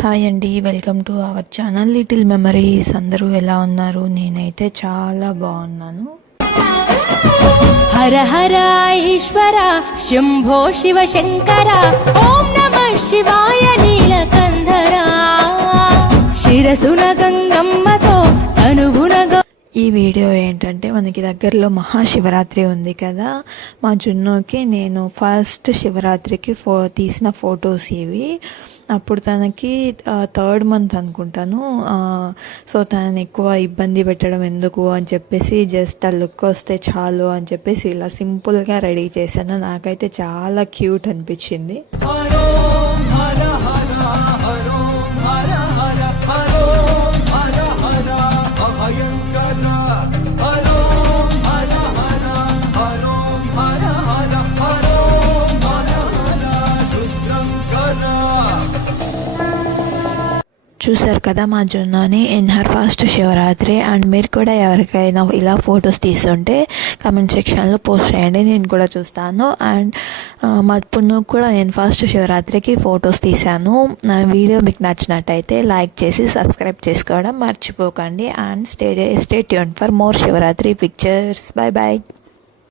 Hi అండి, welcome to our channel little memories. అందరూ ఎలా ఉన్నారు? నేనైతే చాలా బాగున్నాను. హర హర ఈశ్వర శంభో శివ శంకర ఓం నమ శివాయ నీలకంధర శిరసున గంగమ్మతో తనువున ఈ వీడియో ఏంటంటే, మనకి దగ్గరలో మహాశివరాత్రి ఉంది కదా. మా జున్నుకి నేను ఫస్ట్ శివరాత్రికి తీసిన ఫొటోస్ ఇవి. అప్పుడు తనకి 3rd మంత్ అనుకుంటాను. సో తనని ఎక్కువ ఇబ్బంది పెట్టడం ఎందుకు అని చెప్పేసి జస్ట్ ఆ లుక్ వస్తే చాలు అని చెప్పేసి ఇలా సింపుల్గా రెడీ చేశాను. నాకైతే చాలా క్యూట్ అనిపించింది. చూసారు కదా మా జున్నాని in her first Shivaratri. And మీరు కూడా ఎవరికైనా ఇలా ఫొటోస్ తీసుంటే కమెంట్ సెక్షన్లో పోస్ట్ చేయండి, నేను కూడా చూస్తాను. అండ్ మా పున్ను కూడా నేను ఫస్ట్ శివరాత్రికి ఫొటోస్ తీశాను. నా వీడియో మీకు నచ్చినట్టయితే లైక్ చేసి సబ్స్క్రైబ్ చేసుకోవడం మర్చిపోకండి. And stay tune for more Shivaratri pictures. Bye bye.